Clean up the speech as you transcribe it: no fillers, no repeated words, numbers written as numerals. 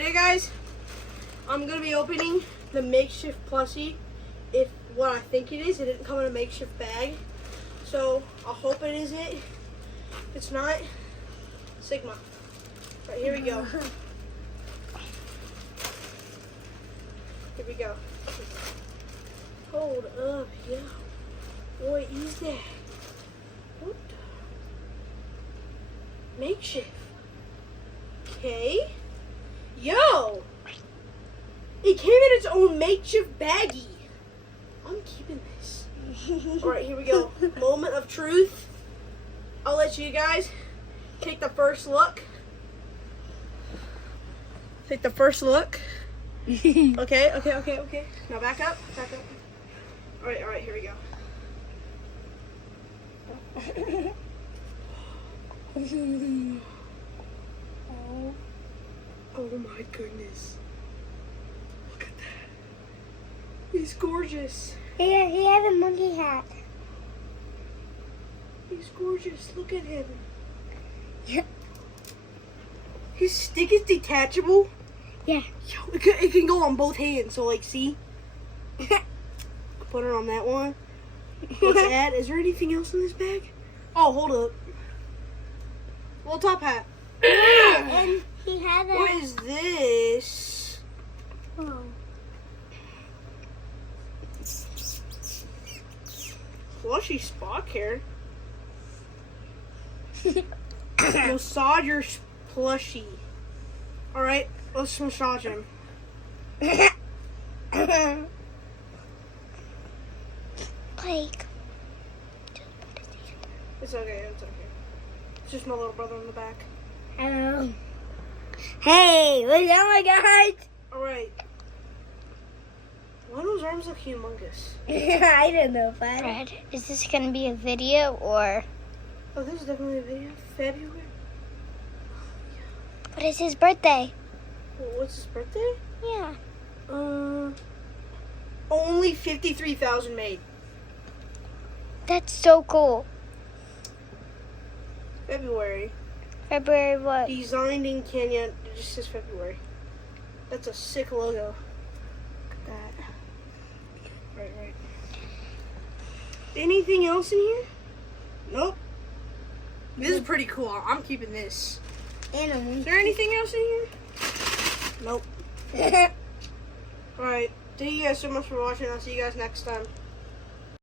Today, guys, I'm going to be opening the makeshift plushie. If what I think it is, it didn't come in a makeshift bag. So, I hope it is it. If it's not, Sigma. Right, here we go. Here we go. Hold up, yeah. What is that? What the? Makeshift. Okay. Yo! It came in its own makeshift baggie. I'm keeping this. Alright, here we go. Moment of truth. I'll let you guys take the first look. Take the first look. Okay. Now back up. Alright, here we go. Oh my goodness. Look at that. He's gorgeous. He has a monkey hat. He's gorgeous. Look at him. Yeah. His stick is detachable. Yeah. Yo, it can go on both hands. So, like, see? Put it on that one. What's that? Is there anything else in this bag? Oh, hold up. Little top hat. And he had a... What is this? Oh. Plushy Spock hair. Massage your plushie. Alright, let's massage him. Like... It's okay. It's just my little brother in the back. Hello. Hey, look at my guys. Alright. Why do those arms look humongous? I don't know, Fred. Fred, is this going to be a video or... Oh, this is definitely a video. February. But it's his birthday. Well, what's his birthday? Yeah. Only 53,000 made. That's so cool. February. February what? Designed in Kenya. It just says February. That's a sick logo. Look at that. Right. Anything else in here? Nope. This is pretty cool. I'm keeping this. Is there anything else in here? Nope. Alright. Thank you guys so much for watching. I'll see you guys next time.